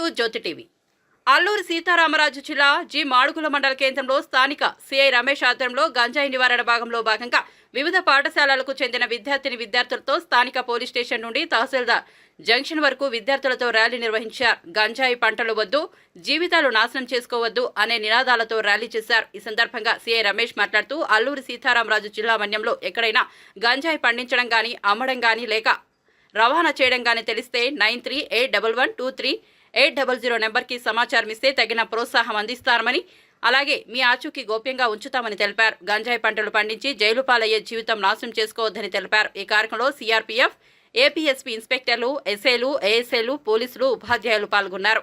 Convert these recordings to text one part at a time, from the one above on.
To Jyothi TV. Alluri Sitaramaraju జిల్లా G Madugula మండల కేంద్రంలో స్థానిక సిఐ రమేష్ ఆధ్వర్యంలో గంజాయి నివారణ భాగంలో భాగంగా వివిధ పాఠశాలలకు చెందిన విద్యార్థిని విద్యార్థులతో స్థానిక పోలీస్ స్టేషన్ నుండి తహసీల్దార్ జంక్షన్ వరకు విద్యార్థులతో ర్యాలీ నిర్వహించారు. గంజాయి పంటలు వద్దు జీవితాలు నాశనం చేసుకోవద్దు అనే నినాదాలతో ర్యాలీ చేశారు. ఈ సందర్భంగా సీఐ రమేష్ మాట్లాడుతూ అల్లూరి సీతారామరాజు జిల్లా మన్యంలో ఎక్కడైనా గంజాయి పండించడం కానీ అమ్మడం కానీ లేక రవాణా చేయడం కానీ తెలిస్తే nine three eight double one two three eight double zero నెంబర్కి సమాచారం ఇస్తే తగిన ప్రోత్సాహం అందిస్తామని అలాగే మీ ఆచూకీ గోప్యంగా ఉంచుతామని తెలిపారు. గంజాయి పంటలు పండించి జైలు పాలయ్యే జీవితం నాశనం చేసుకోవద్దని తెలిపారు. ఈ కార్యక్రమంలో సీఆర్పీఎఫ్ ఏపీఎస్పీ ఇన్స్పెక్టర్లు ఎస్ఏలు ఏఎస్ఏలు పోలీసులు ఉపాధ్యాయులు పాల్గొన్నారు.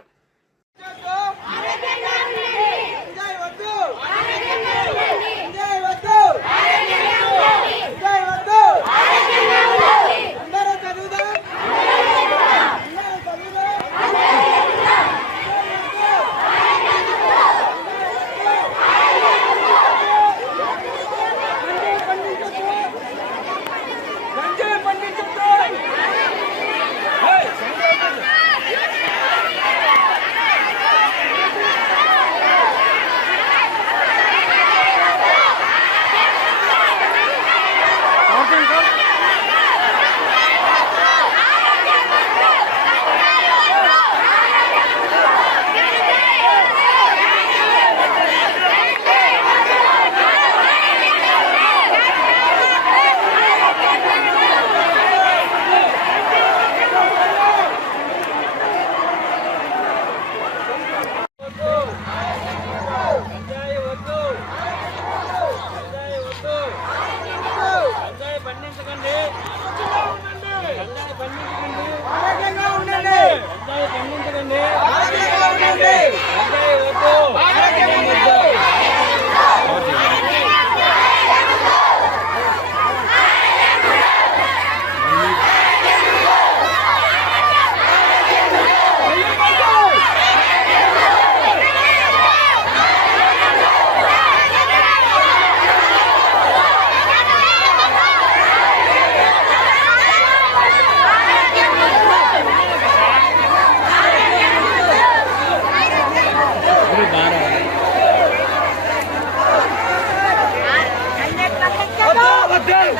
వద్దు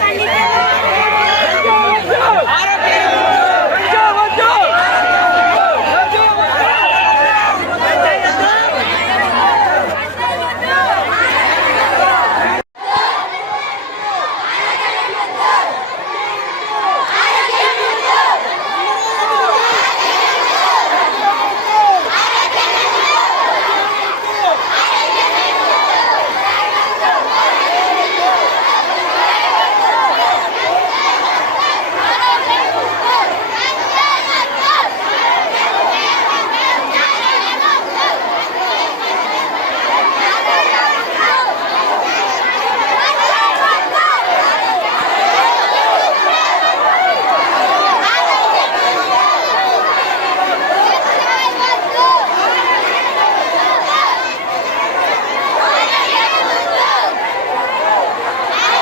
వద్దు